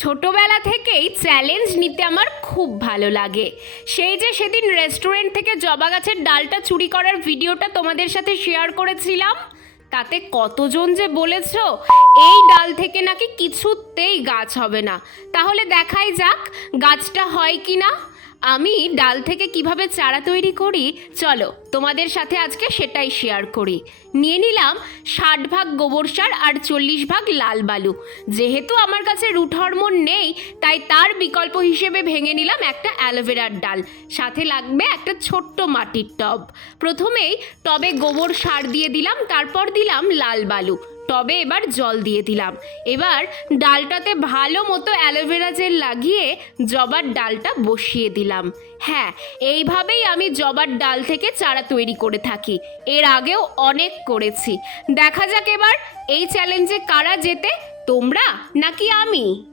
ছোটবেলা থেকেই চ্যালেঞ্জ নিতে আমার খুব ভালো লাগে। সেই যে সেদিন রেস্টুরেন্ট থেকে জবা গাছের ডালটা চুরি করার ভিডিওটা তোমাদের সাথে শেয়ার করেছিলাম, তাতে কতজন যে বলেছ, এই ডাল থেকে নাকি কিছুতেই গাছ হবে না। তাহলে দেখাই যাক গাছটা হয় কি না আমি ডাল থেকে কীভাবে চারা তৈরি করি? চলো, তোমাদের সাথে আজকে সেটাই শেয়ার করি। নিয়ে নিলাম ষাট ভাগ গোবর সার আর চল্লিশ ভাগ লাল বালু। যেহেতু আমার কাছে রুট হরমোন নেই, তাই তার বিকল্প হিসেবে ভেঙে নিলাম একটা অ্যালোভেরার ডাল। সাথে লাগবে একটা ছোট্ট মাটির টব। প্রথমেই টবে গোবর সার দিয়ে দিলাম, তারপর দিলাম লাল বালু। টবে এবার জল দিয়ে দিলাম। এবার ডালটাতে ভালো মতো অ্যালোভেরা জেল লাগিয়ে জবার ডালটা বসিয়ে দিলাম। হ্যাঁ এইভাবেই আমি জবার ডাল থেকে চারা তৈরি করে থাকি। এর আগেও অনেক করেছি। দেখা যাক এবার এই চ্যালেঞ্জে কারা যেতে তোমরা নাকি আমি?